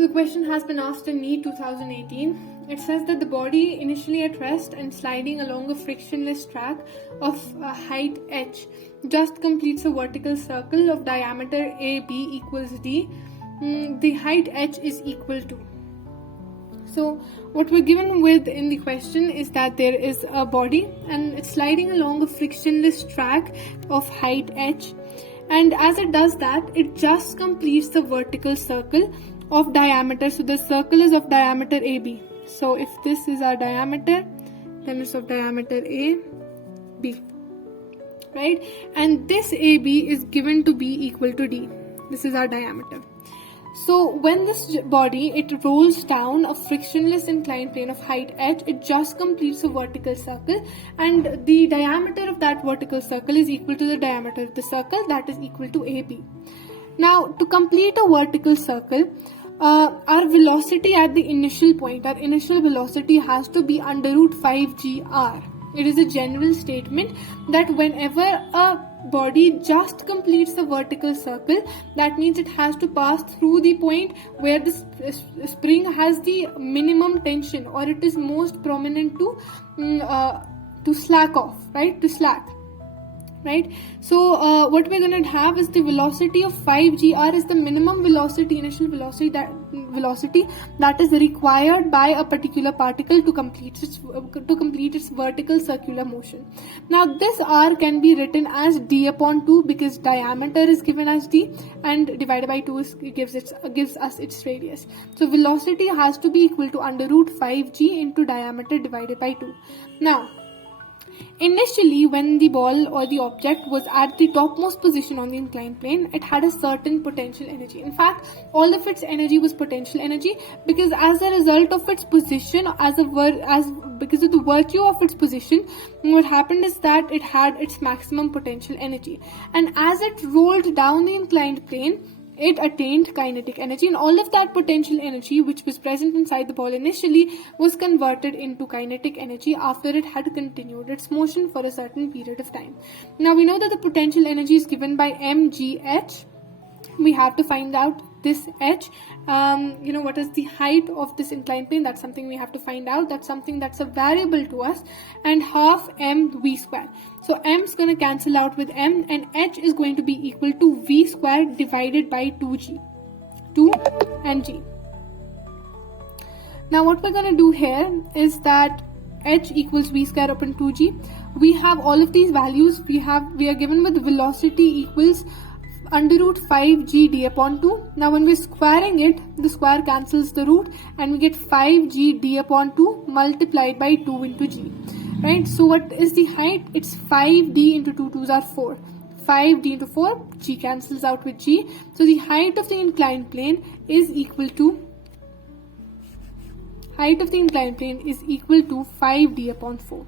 So the question has been asked in NEET 2018. It says that the body initially at rest and sliding along a frictionless track of height h just completes a vertical circle of diameter AB equals D. The height h is equal to. So what we're given with in the question is that there is a body and it's sliding along a frictionless track of height h, and as it does that, it just completes the vertical circle of diameter. So the circle is of diameter AB. So if this is our diameter, then it's of diameter AB, right? And this AB is given to be equal to D. This is our diameter. So when this body, it rolls down a frictionless inclined plane of height h, it just completes a vertical circle, and the diameter of that vertical circle is equal to the diameter of the circle, that is equal to AB. Now, to complete a vertical circle, our velocity at the initial point, our initial velocity has to be under root 5gr. It is a general statement that whenever a body just completes the vertical circle, that means it has to pass through the point where the spring has the minimum tension, or it is most prominent to slack off, right? To slack. Right, so what we're going to have is the velocity of 5gr is the minimum velocity, initial velocity that is required by a particular particle to complete its vertical circular motion. Now this r can be written as d upon 2 because diameter is given as d, and divided by 2 gives us its radius. So velocity has to be equal to under root 5g into diameter divided by 2. Now, initially, when the ball or the object was at the topmost position on the inclined plane, it had a certain potential energy. In fact, all of its energy was potential energy, because as a result of its position, because of the virtue of its position, what happened is that it had its maximum potential energy. And as it rolled down the inclined plane, it attained kinetic energy, and all of that potential energy which was present inside the ball initially was converted into kinetic energy after it had continued its motion for a certain period of time. Now we know that the potential energy is given by mgh. We have to find out this h. What is the height of this inclined plane? That's something we have to find out. That's something that's a variable to us. And half mv square. So m is going to cancel out with m, and h is going to be equal to v square divided by 2 and g. Now what we're going to do here is that h equals v square upon 2g. We have all of these values. We are given with velocity equals under root 5g d upon 2. Now when we're squaring it, the square cancels the root and we get 5g d upon 2 multiplied by 2 into g. Right? So what is the height? It's 5d into 2 2s are 4. 5d into 4, g cancels out with g. So the height of the inclined plane is equal to 5d upon 4.